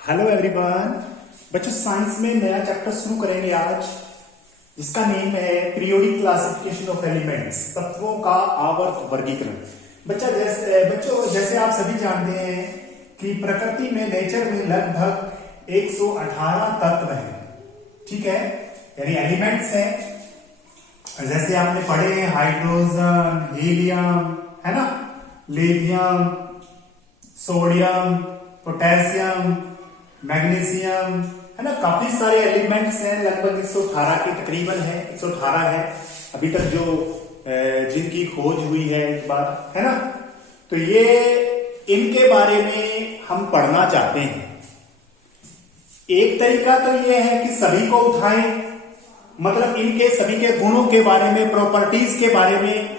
Hello everyone. बच्चों science में नया चैप्टर शुरू करेंगे आज, जिसका नेम है पीरियोडिक क्लासिफिकेशन ऑफ एलिमेंट्स, तत्वों का आवर्त वर्गीकरण। बच्चों जैसे आप सभी जानते हैं कि प्रकृति में, नेचर में लगभग 118 तत्व हैं, ठीक है, यानी एलिमेंट्स हैं। जैसे आपने पढ़े हैं हाइड्रोजन, हीलियम, है ना, लिथियम, सोडियम, पोटेशियम, मैग्नीशियम, है ना, काफी सारे एलिमेंट्स हैं, लगभग 118 के तकरीबन है, 118 है अभी तक जो जिनकी खोज हुई है इस बार, है ना। तो ये इनके बारे में हम पढ़ना चाहते हैं। एक तरीका तो ये है कि सभी को उठाएं, मतलब इनके सभी के गुणों के बारे में, प्रॉपर्टीज के बारे में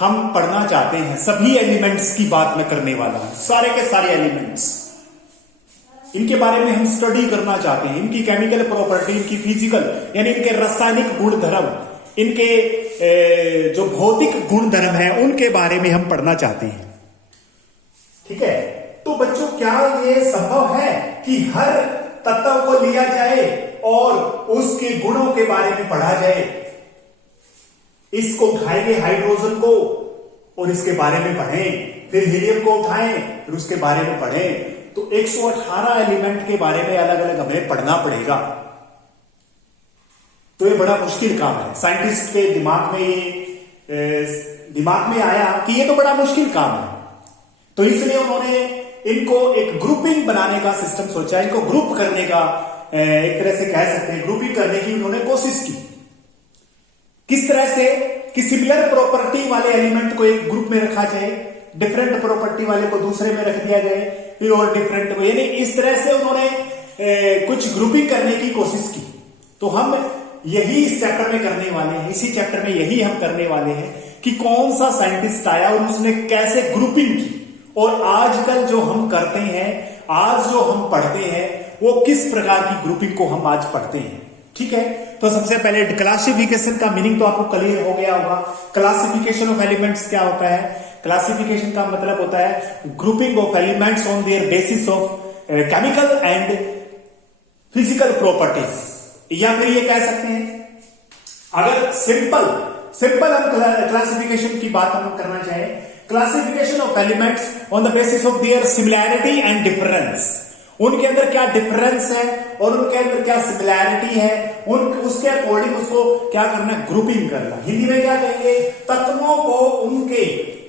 हम पढ़ना चाहते हैं। सभी एलिमेंट्स की बात मैं करने वाला हूं, सारे के सारे एलिमेंट्स, इनके बारे में हम स्टडी करना चाहते हैं। इनकी केमिकल प्रॉपर्टी, इनकी फिजिकल यानी इनके रासायनिक गुणधर्म, इनके जो भौतिक गुणधर्म है उनके बारे में हम पढ़ना चाहते हैं, ठीक है। तो बच्चों क्या ये संभव है कि हर तत्व को लिया जाए और उसके गुणों के बारे में पढ़ा जाए? इसको उठाएंगे हाइड्रोजन को और इसके बारे में पढ़ें, फिर हीलियम को उठाएं फिर उसके बारे में पढ़ें। तो 118 एलिमेंट के बारे में अलग अलग हमें पढ़ना पड़ेगा। तो ये बड़ा मुश्किल काम है। साइंटिस्ट के दिमाग में आया कि ये तो बड़ा मुश्किल काम है, तो इसलिए उन्होंने इनको एक ग्रुपिंग बनाने का सिस्टम सोचा, इनको ग्रुप करने का, एक तरह से कह सकते हैं ग्रुपिंग करने की उन्होंने कोशिश की। किस तरह से कि सिमिलर प्रॉपर्टी वाले एलिमेंट को एक ग्रुप में रखा जाए, डिफरेंट प्रॉपर्टी वाले को दूसरे में रख दिया जाए, फिर और डिफरेंट, यानी इस तरह से उन्होंने कुछ ग्रुपिंग करने की कोशिश की। तो हम यही इस चैप्टर में करने वाले हैं, इसी चैप्टर में यही हम करने वाले हैं कि कौन सा साइंटिस्ट आया और उसने कैसे ग्रुपिंग की, और आजकल जो हम करते हैं, आज जो हम पढ़ते हैं, वो किस प्रकार की ग्रुपिंग को हम आज पढ़ते हैं, ठीक है। तो सबसे पहले क्लासिफिकेशन का मीनिंग तो आपको क्लियर हो गया होगा। क्लासिफिकेशन ऑफ एलिमेंट्स क्या होता है? क्लासिफिकेशन का मतलब होता है grouping of elements on their basis of chemical and physical properties, या फिर ये कह सकते हैं, अगर सिंपल हम क्लासिफिकेशन की बात हम करना चाहें, classification of elements on the basis of their similarity and difference, उनके अंदर क्या डिफरेंस है और उनके अंदर क्या सिमिलैरिटी है, उसके अकॉर्डिंग उसको क्या करना है, ग्रुपिंग करना। हिंदी में क्या कहेंगे? तत्वों को उनके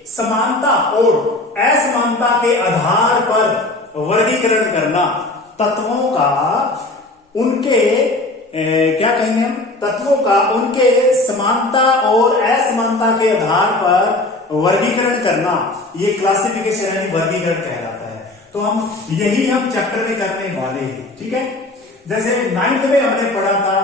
समानता और असमानता के आधार पर वर्गीकरण करना। तत्वों का उनके क्या कहेंगे हम? तत्वों का उनके समानता और असमानता के आधार पर वर्गीकरण करना, ये क्लासिफिकेशन यानी वर्गीकरण कहलाता है। तो हम यही चैप्टर में करने वाले हैं, ठीक है। जैसे 9th में हमने पढ़ा था,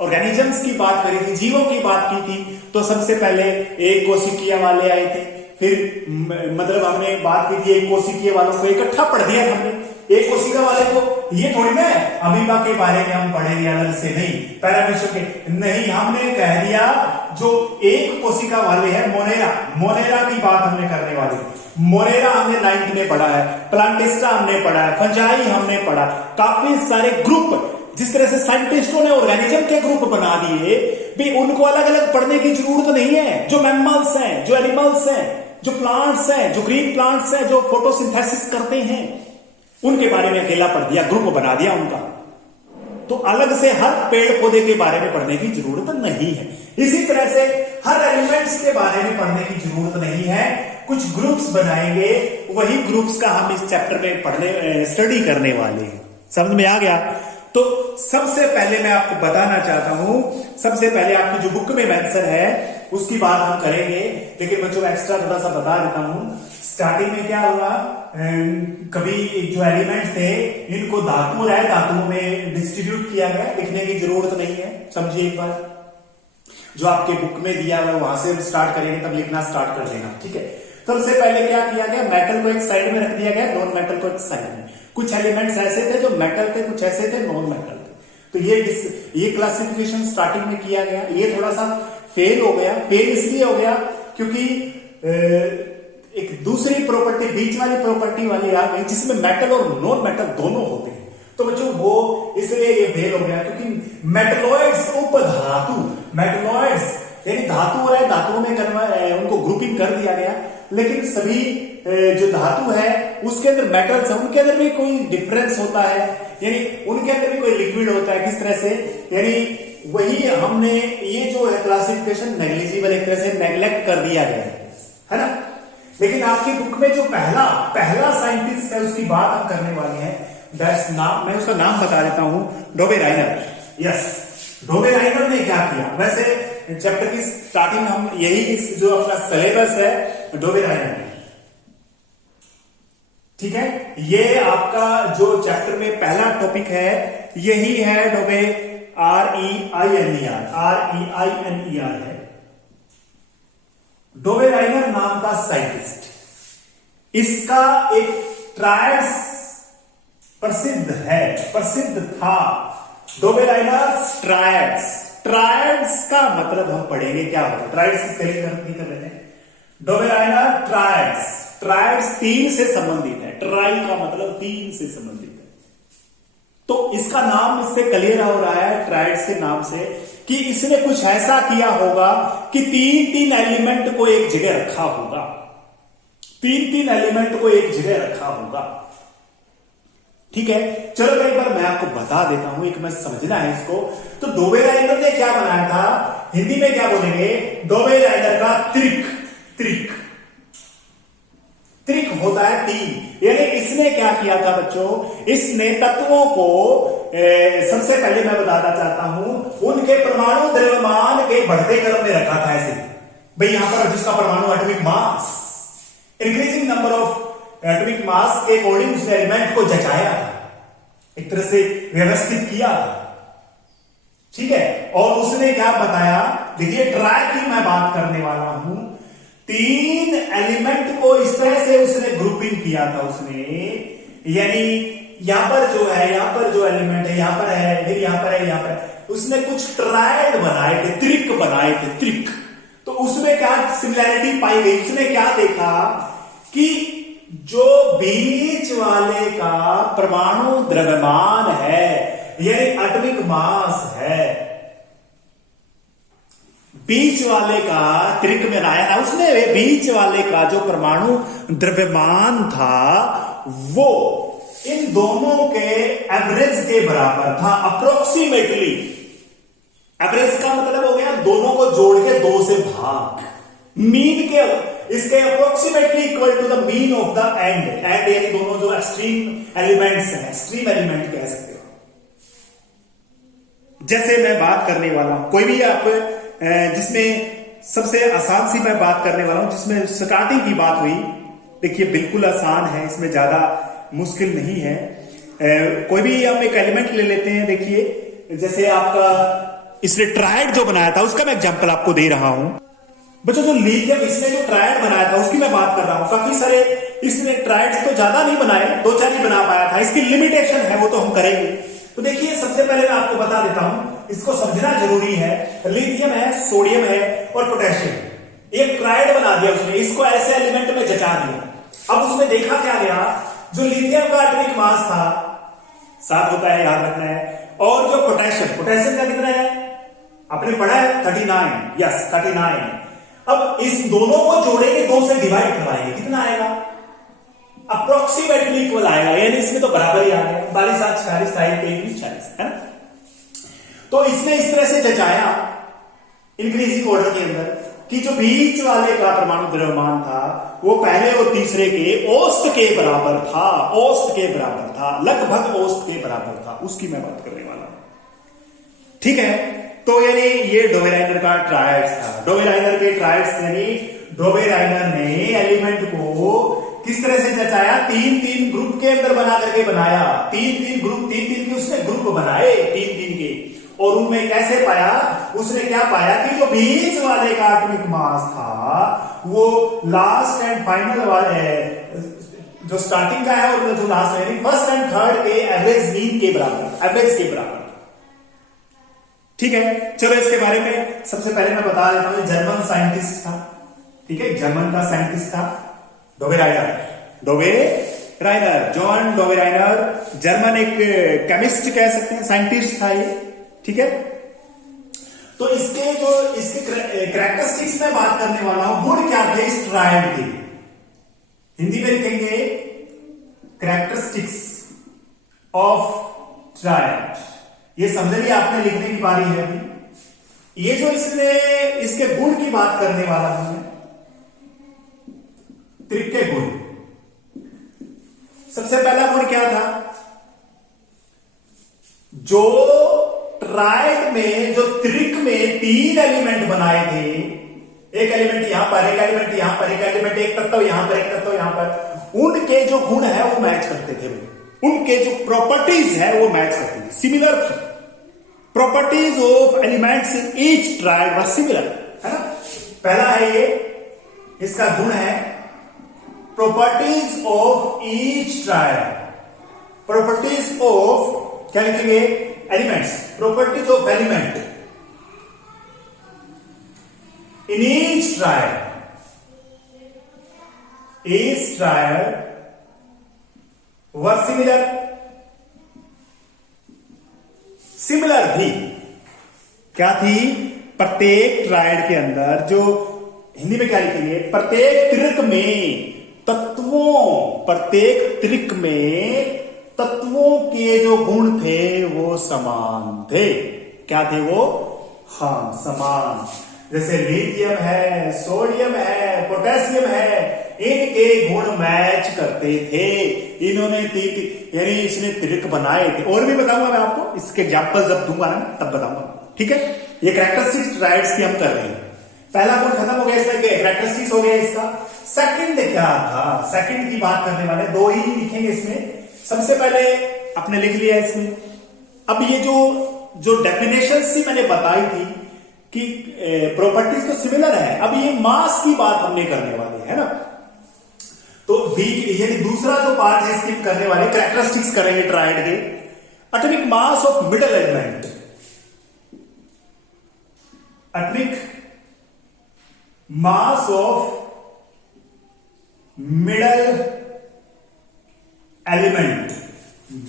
ऑर्गेनिजम्स की बात करी थी, जीवों की बात की थी, तो सबसे पहले एक कोशिकीय वाले आए थे, फिर मतलब हमने बात की थी एक कोशिकीय वालों को इकट्ठा पढ़ दिया हमने, एक कोशिका वाले को। ये थोड़ी ना अमीबा के बारे में हम पढ़ेंगे अलग से, नहीं, पैरामीशो के नहीं, हमने कह दिया जो एक कोशिका वाले हैं, मोनेरा की बात हमने करने वाली। मोनेरा हमने 9th में पढ़ा है, प्लांटिस्टा हमने पढ़ा है, फंजाई हमने पढ़ा, काफी सारे ग्रुप। जिस तरह से साइंटिस्टों ने ऑर्गेनिज्म के ग्रुप बना दिए भी, उनको अलग अलग पढ़ने की जरूरत नहीं है। जो मैमल्स हैं, जो एनिमल्स हैं, जो प्लांट्स हैं, जो ग्रीन प्लांट्स हैं, जो फोटोसिंथेसिस करते हैं, उनके बारे में अकेला पढ़ दिया, ग्रुप बना दिया उनका। तो अलग से हर पेड़ पौधे के बारे में पढ़ने की जरूरत नहीं है। इसी तरह से हर एलिमेंट्स के बारे में पढ़ने की जरूरत नहीं है, कुछ ग्रुप्स बनाएंगे, वही ग्रुप्स का हम इस चैप्टर में स्टडी करने वाले हैं। समझ में आ गया? तो सबसे पहले मैं आपको बताना चाहता हूं, सबसे पहले आपकी जो बुक में मेंशन है उसकी बात हम करेंगे, लेकिन बच्चों एक्स्ट्रा थोड़ा सा बता देता हूं। स्टार्टिंग में क्या हुआ, कभी जो एलिमेंट्स थे इनको धातु है, धातुओं में डिस्ट्रीब्यूट किया गया, लिखने की जरूरत नहीं है, समझिए एक बार। जो आपके बुक में दिया हुआ वहां से स्टार्ट करेंगे, तब लिखना स्टार्ट कर देना, ठीक है। सबसे पहले क्या किया गया, मेटल को एक साइड में रख दिया गया, नॉन मेटल को एक साइड में। कुछ एलिमेंट्स ऐसे थे जो मेटल थे, कुछ ऐसे थे नॉन मेटल थे। तो ये क्लासिफिकेशन स्टार्टिंग में किया गया। ये थोड़ा सा फेल हो गया। फेल इसलिए हो गया क्योंकि एक दूसरी प्रॉपर्टी, बीच वाली प्रॉपर्टी वाली आ गई, जिसमें मेटल और नॉन मेटल दोनों होते हैं। तो मेटलॉइड्स उपधातु, मेटलॉइड्स यानी धातु हो रहा है, धातुओं में उनको ग्रुपिंग कर दिया गया, लेकिन सभी जो धातु है उसके अंदर मेटल्स है, उनके अंदर भी कोई डिफरेंस होता है, यानी उनके अंदर भी कोई लिक्विड होता है, किस तरह से, यानी वही हमने ये जो है क्लासिफिकेशन नेग्लिजिबल एक तरह से नेग्लेक्ट कर दिया गया है ना। लेकिन आपकी बुक में जो पहला साइंटिस्ट है उसकी बात हम करने वाले हैं, दैट्स नाम, मैं उसका नाम बता देता हूं, डोबे राइनर। यस, डोबे राइनर ने क्या किया, वैसे चैप्टर की स्टार्टिंग हम यही इस जो अपना सिलेबस है डोबे राइनर, ठीक है, ये आपका जो चैप्टर में पहला टॉपिक है यही है डोबे, REINER है। डोबे राइनर नाम का साइंटिस्ट, इसका एक ट्रायड्स प्रसिद्ध था। डोबे राइनर ट्रायड्स का मतलब हम पढ़ेंगे क्या होगा, ट्रायड्स की स्पेलिंग नहीं कर रहे हैं। डोबे राइनर ट्रायड्स तीन से संबंधित है, ट्राई का मतलब तीन से संबंधित है, तो इसका नाम इससे क्लियर हो रहा है ट्रायड्स के नाम से कि इसने कुछ ऐसा किया होगा कि तीन एलिमेंट को एक जगह रखा होगा, तीन एलिमेंट को एक जगह रखा होगा, ठीक है। चलो एक बार मैं आपको बता देता हूं, एक मैं समझना है इसको। तो डोबे राइनर ने क्या बनाया था, हिंदी में क्या बोलेंगे, डोबे राइनर का त्रिक होता है तीन, यानी इसने क्या किया था बच्चों, इसने तत्वों को सबसे पहले मैं बताना चाहता हूं उनके परमाणु द्रव्यमान के बढ़ते क्रम में रखा था। ऐसे भाई यहां पर जिसका परमाणु atomic mass, increasing number of atomic mass के अकॉर्डिंग उसने एलिमेंट को जचाया था, एक तरह से व्यवस्थित किया था, ठीक है। और उसने क्या बताया, देखिए ट्राई की मैं बात करने वाला हूं, तीन एलिमेंट को इस तरह से उसने ग्रुपिंग किया था उसने, यानी यहां पर जो एलिमेंट है यहां पर है, फिर यहां पर है, यहां पर उसने कुछ ट्रायड बनाए थे, त्रिक। तो उसमें क्या सिमिलैरिटी पाई गई, उसने क्या देखा कि जो बीच वाले का परमाणु द्रव्यमान है यानी एटॉमिक मास है, बीच वाले का त्रिक में लाया था उसने, बीच वाले का जो परमाणु द्रव्यमान था वो इन दोनों के एवरेज के बराबर था, अप्रोक्सीमेटली। एवरेज का मतलब हो गया दोनों को जोड़ के दो से भाग, मीन के इसके approximately equal to the mean of the end यानी दोनों जो एक्सट्रीम एलिमेंट्स हैं, एक्सट्रीम एलिमेंट कह सकते हो। जैसे मैं बात करने वाला हूं कोई भी आप जिसमें सबसे आसान सी मैं बात करने वाला हूं, जिसमें स्टार्टिंग की बात हुई, देखिए बिल्कुल आसान है, इसमें ज्यादा मुश्किल नहीं है। कोई भी हम एक एलिमेंट ले लेते हैं, देखिए जैसे आपका इसने ट्रायड जो बनाया था उसका मैं एग्जांपल आपको दे रहा हूं बच्चों। जो लिथियम इसने जो ट्रायड बनाया था उसकी मैं बात कर रहा हूं, काफी सारे इसने ट्रायड्स तो ज्यादा नहीं बनाए, 2-4 ही बना पाया था, इसकी लिमिटेशन है वो तो हम करेंगे। तो देखिए सबसे पहले मैं आपको बता देता हूं, इसको समझना जरूरी है, लिथियम है, सोडियम है और पोटेशियम, एक ट्रायड बना दिया उसने, इसको ऐसे एलिमेंट में जचा दिया। अब उसमें देखा क्या गया, जो लिथियम का एटॉमिक मास था 7 होता है, याद रखना है, और जो पोटेशियम का कितना है आपने पढ़ा है 39, यस 39। अब इस दोनों को जोड़ेंगे, 2 से डिवाइड करवाएंगे, कितना आएगा, अप्रोक्सीमेटली इक्वल आएगा, यानी इसमें तो बराबर ही आ गया, 42 7 46 40 है ना। तो इसने इस तरह से जचाया इंक्रीजिंग ऑर्डर के अंदर कि जो बीच वाले का परमाणु द्रव्यमान था वो पहले और तीसरे के औसत के बराबर था, लगभग औसत के बराबर था, उसकी मैं बात करने वाला हूं, ठीक है। तो यानी ये डोबे राइनर का ट्रायड्स था, डोबे राइनर के ट्रायड्स यानी डोबे राइनर ने एलिमेंट को किस तरह से जचाया, 3 ग्रुप के अंदर बना करके बनाया, 3 ग्रुप के उसने ग्रुप बनाए 3 के, और उनमें कैसे पाया, उसने क्या पाया कि जो बीच वाले का एटॉमिक मास था वो लास्ट एंड फाइनल वाले जो स्टार्टिंग का है और जो लास्ट है फर्स्ट एंड थर्ड के एवरेज मीन के बराबर, ठीक है। चलो इसके बारे में सबसे पहले मैं बता देता हूं, जर्मन साइंटिस्ट था, ठीक है, जर्मन का साइंटिस्ट था डोबे राइनर, जॉन डोबे राइनर, जर्मन एक केमिस्ट कह सकते हैं, साइंटिस्ट था ये, ठीक है। तो इसके कैरेक्टरिस्टिक्स में बात करने वाला हूं, गुण क्या थे इस ट्रायड के, हिंदी में लिखेंगे कैरेक्टरिस्टिक्स ऑफ ट्रायड। ये समझ लिया आपने, लिखने की बारी है अभी। ये जो इसके गुण की बात करने वाला हूं, त्रिक के गुण। सबसे पहला गुण क्या था, जो ट्रायड में, जो त्रिक में 3 एलिमेंट बनाए थे, एक एलिमेंट यहां पर, एक एलिमेंट यहां पर, एक एलिमेंट, एक तत्व यहां पर, एक तत्व यहां पर, उनके जो गुण है वो मैच करते थे, उनके जो प्रॉपर्टीज है वो मैच करती थी, सिमिलर थी। Properties of elements in each triad were similar, है ना। पहला है ये, इसका गुण है properties of each triad. Properties of, क्या लिखेंगे, elements, properties of element in each triad, each triad were similar, similar थी। क्या थी, प्रत्येक ट्रायड के अंदर, जो हिंदी में क्या लिखेंगे, प्रत्येक त्रिक में तत्वों, प्रत्येक त्रिक में तत्वों के जो गुण थे वो समान थे। क्या थे वो, हाँ, समान। जैसे लिथियम है, सोडियम है, पोटेशियम है, इनके गुण मैच करते थे। इन्होंने यानी इसने त्रिक बनाए थे। और भी बताऊंगा मैं आपको, इसके एग्जांपल जब दूंगा ना तब बताऊंगा, ठीक है। ये कैरेक्टरिस्टिक्स ट्रायड्स की हम कर रहे हैं। पहला गुण खत्म हो गया, इसका कैरेक्टरिस्टिक्स हो गया इसका। सेकंड क्या था, सेकंड की बात करने वाले, 2 ही लिखेंगे इसमें। सबसे पहले आपने लिख लिया इसमें। अब ये जो डेफिनेशन सी मैंने बताई थी कि प्रॉपर्टीज तो सिमिलर है, अब ये मास की बात हमने करने वाले है ना। तो बी, यानी दूसरा जो पार्ट है इसकी करने वाले, कैरेक्टरिस्टिक्स करेंगे ट्रायड के। Atomic mass of middle element, atomic mass of middle element,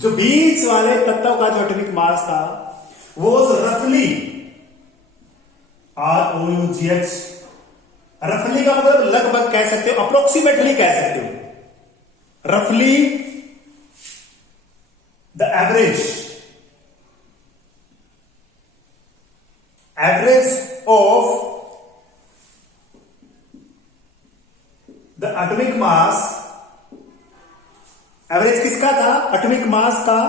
जो बीच वाले तत्व का जो एटॉमिक मास था वो रफली ROUGH, रफली का मतलब लगभग कह सकते हो, अप्रोक्सीमेटली कह सकते हो, रफली the average of the atomic mass. Average किसका था, एटॉमिक मास का,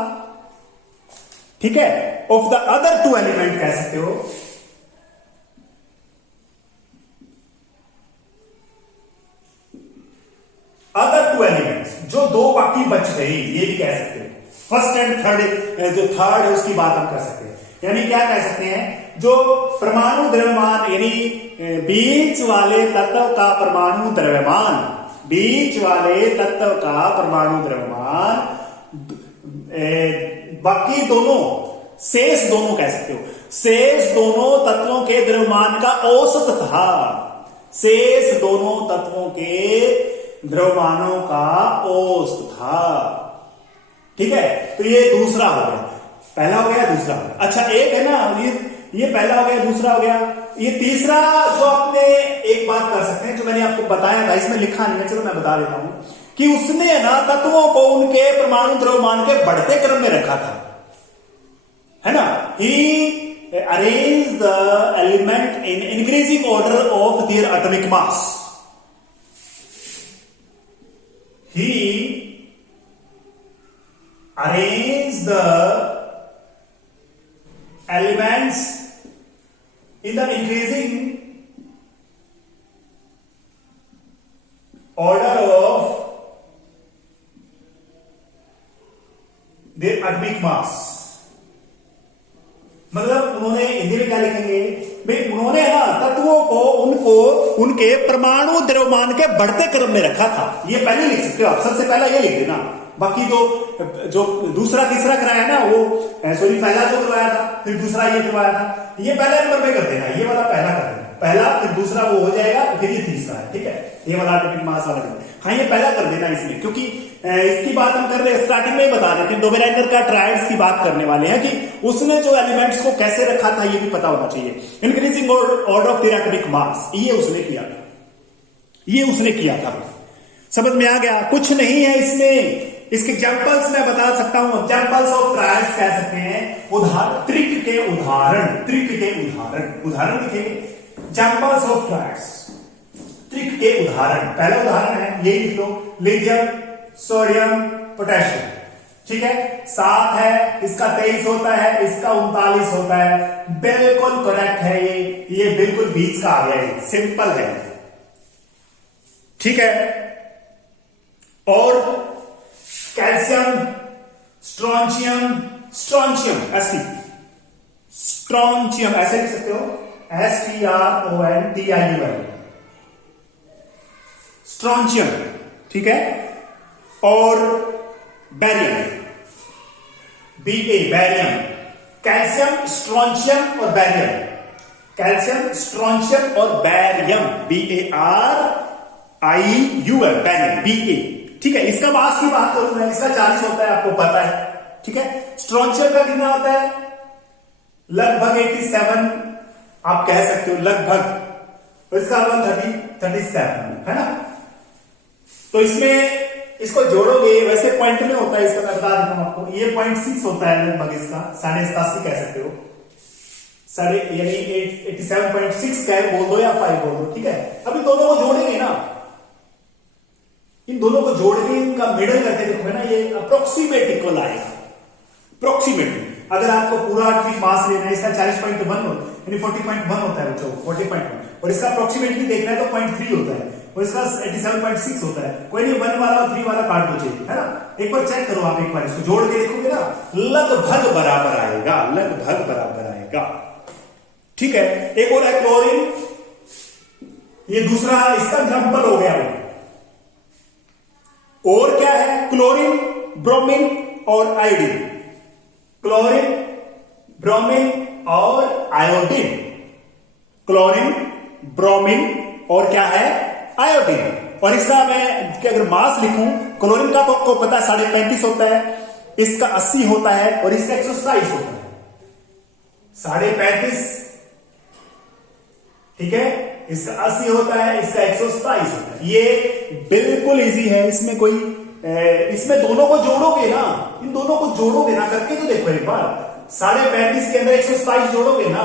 ठीक है, ऑफ द अदर 2 एलिमेंट कह सकते हो। अदर 2 एलिमेंट्स, जो 2 बाकी बच गई, ये भी कह सकते हैं। फर्स्ट एंड थर्ड, जो थर्ड है उसकी बात हम कर सकते हैं। यानी क्या कह सकते हैं, जो परमाणु द्रव्यमान, यानी बीच वाले तत्व का परमाणु द्रव्यमान, बीच वाले तत्व का परमाणु द्रव्यमान, बाकी दोनों, शेष दोनों कह सकते हो, शेष दोनों तत्वों के द्रव्यमान का औसत था। शेष दोनों तत्वों के द्रव्यमानों का औसत था, ठीक है। तो ये दूसरा हो गया, पहला हो गया, दूसरा हो गया। अच्छा, एक है ना, ये पहला हो गया, दूसरा हो गया। ये तीसरा जो आपने एक बात कर सकते हैं, जो मैंने आपको बताया था, इसमें लिखा नहीं है, चलो मैं बता देता हूं, कि उसने ना तत्वों को उनके परमाणु द्रव्यमान के बढ़ते क्रम में रखा था, है ना। He arrange the element in increasing order of their atomic mass. He arrange the elements in the increasing order of their atomic mass। मतलब उन्होंने हिंदी में क्या लिखेंगे भाई, उन्होंने ना तत्वों को उनके परमाणु द्रव्यमान के बढ़ते क्रम में रखा था। ये पहले लिख सकते हो आप, सबसे पहला ये लिख देना। बाकी जो दूसरा तीसरा कराया ना, वो सॉरी पहला जो करवाया था, फिर दूसरा ये करवाया था, ये पहला नंबर पे कर देना, ये वाला पहला कर देना, पहला फिर दूसरा वो हो जाएगा, फिर ये तीसरा है, ठीक है। ये वाला एटॉमिक मास वाला, हाँ ये पहला कर देना इसमें, क्योंकि इसकी बात हम कर रहे हैं, स्टार्टिंग में ही बता देते हैं, डोबेराइनर का ट्रायड्स की बात करने वाले हैं कि उसने जो एलिमेंट्स को कैसे रखा था ये भी पता होना चाहिए। Increasing order of the atomic mass, ये उसने किया था, ये उसने किया था। समझ में आ गया? कुछ नहीं है इसमें। इसके एग्जांपल्स मैं बता सकता हूं, एग्जांपल्स ऑफ ट्रायड्स कह सकते हैं, उदाहरण, ट्रिक के उदाहरण, ट्रिक के उदाहरण, उदाहरण लिखेंगे, एग्जांपल्स ऑफ ट्रायड्स, ट्रिक के उदाहरण। पहला उदाहरण है, ये लिख लो, लिथियम, सोडियम, पोटेशियम, ठीक है, 7 है, इसका 23 होता है, इसका 39 होता है, बिल्कुल करेक्ट है ये बिल्कुल बीच का आ गया है, सिंपल है, ठीक है। और calcium, strontium, strontium S T, strontium ऐसे लिख सकते हो, STRONTIUM, स्ट्रोंशियम, ठीक है। और barium, BA, barium, calcium, strontium और बैरियम, कैल्शियम, स्ट्रोंशियम और बैरियम, BARIUM, बैरियम, BA, ठीक है। इसका मास की बात करूं मैं, इसका 40 होता है, आपको पता है, ठीक है। स्ट्रोंशियम का कितना होता है? लगभग 87 आप कह सकते हो, लगभग, तो इसका 137 है ना। तो इसमें इसको जोड़ोगे, वैसे पॉइंट में होता है इसका, मैं बता देता हूं आपको, ये 0.6 होता है लगभग, इसका 87.5 कह सकते हो, साढ़े यानी 87.6 कह बोल दो या 5 बोल दो, ठीक है। अभी दोनों को जोड़ेंगे ना, इन दोनों को जोड़ के इनका मिडल करके देखोगे ना, ये अप्रोक्सीमेट इक्वल आएगा, अप्रोक्सीमेट। अगर आपको पूरा ठीक मास लेना है, इसका 40.1 यानी 40.1 होता है बच्चों, 40.1, और इसका अप्रोक्सीमेटली देखना है तो 0.3 होता है, और इसका 87.6 होता है। कोई नहीं, 1 वाला और 3 वाला काट दो, है ना। एक बार चेक करो आप, एक बार इसको जोड़ के देखोगे ना, लगभग बराबर आएगा, लगभग बराबर आएगा, ठीक है। एक और है क्लोरीन, ये दूसरा इसका एग्जांपल हो गया। और क्या है? क्लोरीन, ब्रोमीन और आयोडीन, क्लोरीन, ब्रोमीन और आयोडीन, क्लोरीन, ब्रोमीन और क्या है? आयोडीन। और इसका मैं अगर मास लिखूं, क्लोरीन का आपको पता है 35.5 होता है, इसका 80 होता है, और इसका 127 होता है, 35.5, ठीक है, इसका 80 होता है, इसका 127 होता है। ये बिल्कुल इजी है, इसमें कोई इसमें दोनों को जोड़ोगे ना, इन दोनों को जोड़ोगे ना, करके तो देखो एक बार, 35.5 के अंदर 127 जोड़ोगे ना,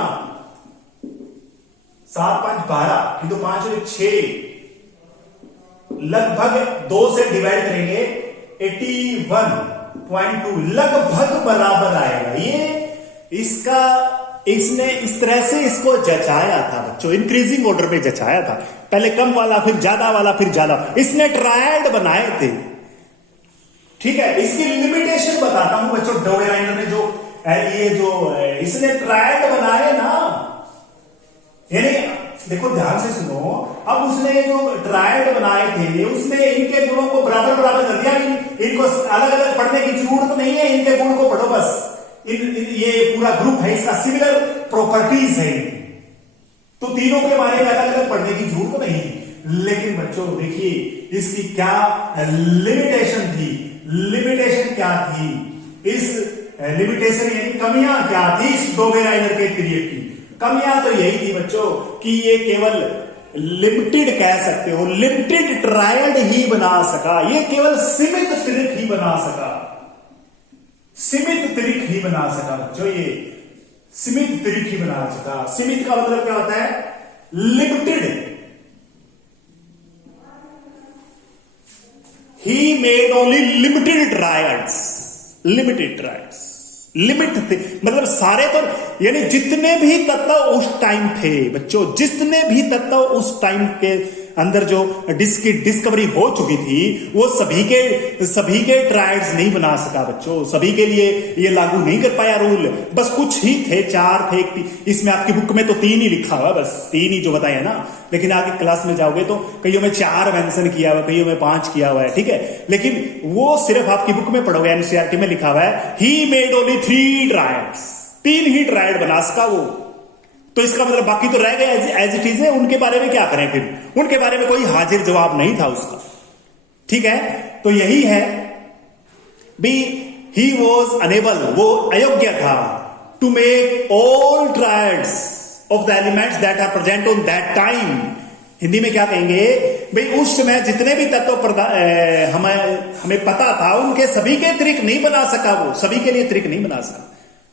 7 5 12, ये तो 5 और 6, लगभग 2 से डिवाइड करेंगे 81.2, लगभग बराबर आएगा। ये इसका, इसने इस तरह से इसको जचाया था बच्चों, इंक्रीजिंग ऑर्डर में जचाया था, पहले कम वाला, फिर ज्यादा वाला, फिर ज्यादा, इसने ट्रायड बनाए थे, ठीक है। इसकी लिमिटेशन बताता हूं बच्चों, डोबेराइनर ने जो ये जो इसने ट्रायड बनाए ना, यानी देखो ध्यान से सुनो, अब उसने जो ट्रायड बनाए थे, उसने इनके गुणों को बराबर बराबर कर दिया, इनको अलग अलग पढ़ने की जरूरत नहीं है, इनके गुण को पढ़ो बस। ये पूरा ग्रुप है, इसका सिमिलर प्रॉपर्टीज है, तो तीनों के बारे में अलग अलग पढ़ने की जरूरत नहीं। लेकिन बच्चों देखिए इसकी क्या लिमिटेशन थी, लिमिटेशन क्या थी, इस लिमिटेशन यानी कमियां क्या थी इस डोबेराइनर के पीरियड की? कमियां तो यही थी बच्चों कि ये केवल लिमिटेड कह सकते हो, लिमिटेड ट्रायड ही बना सका, ये केवल सीमित त्रिक ही बना सका, सीमित त्रिक ही बना सका बच्चों, ये सीमित त्रिक ही बना सका। सीमित का मतलब क्या होता है? Limited. He made only limited triads, limited triads, limit थे, मतलब सारे तो, यानी जितने भी तत्व उस टाइम थे बच्चों, जितने भी तत्व उस टाइम के अंदर जो डिस्कवरी हो चुकी थी, वो सभी के ट्रायड्स नहीं बना सका बच्चों, सभी के लिए ये लागू नहीं कर पाया रूल, बस कुछ ही थे, 4 थे। इसमें आपकी बुक में तो 3 ही लिखा हुआ, बस 3 ही जो बताया ना, लेकिन आगे क्लास में जाओगे तो कईयों में 4 मेंशन किया हुआ, कईयों में 5 किया हुआ है, ठीक है। लेकिन वो सिर्फ आपकी बुक में पढ़ोगे, एनसीईआरटी में लिखा हुआ है, he made only 3 triads, 3 he triad बना सका वो। तो इसका मतलब बाकी तो रह गए एज इट इज है, उनके बारे में क्या करें फिर, उनके बारे में कोई हाजिर जवाब नहीं था उसका, ठीक है। तो यही है बी ही वॉज अनेबल, वो अयोग्य था to make all triads of the elements that are present on that time. Hindi में क्या कहेंगे भाई, उस समय जितने भी तत्व हमें पता था उनके सभी के त्रिक नहीं बना सका, वो सभी के लिए त्रिक नहीं बना सका।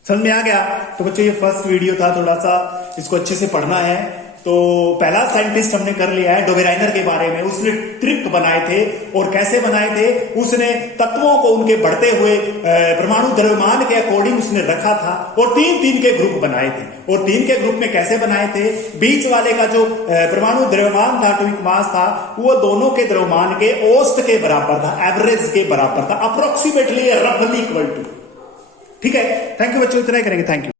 समझ में आ गया? तो बच्चों ये फर्स्ट वीडियो था, थोड़ा सा इसको अच्छे से पढ़ना है। तो पहला साइंटिस्ट हमने कर लिया है डोबेराइनर के बारे में, उसने ट्रिक बनाए थे। और कैसे बनाए थे? उसने तत्वों को उनके बढ़ते हुए परमाणु द्रव्यमान के अकॉर्डिंग उसने रखा था और तीन तीन के ग्रुप बनाए थे। और तीन के ग्रुप में कैसे बनाए थे? बीच वाले का जो परमाणु द्रव्यमान था, एटॉमिक मास था, वो दोनों के द्रव्यमान के औसत के बराबर था, एवरेज के बराबर था, अप्रोक्सीमेटली रफली इक्वल टू। ठीक है, थैंक यू बच्चों, इतना ही करेंगे। Thank you.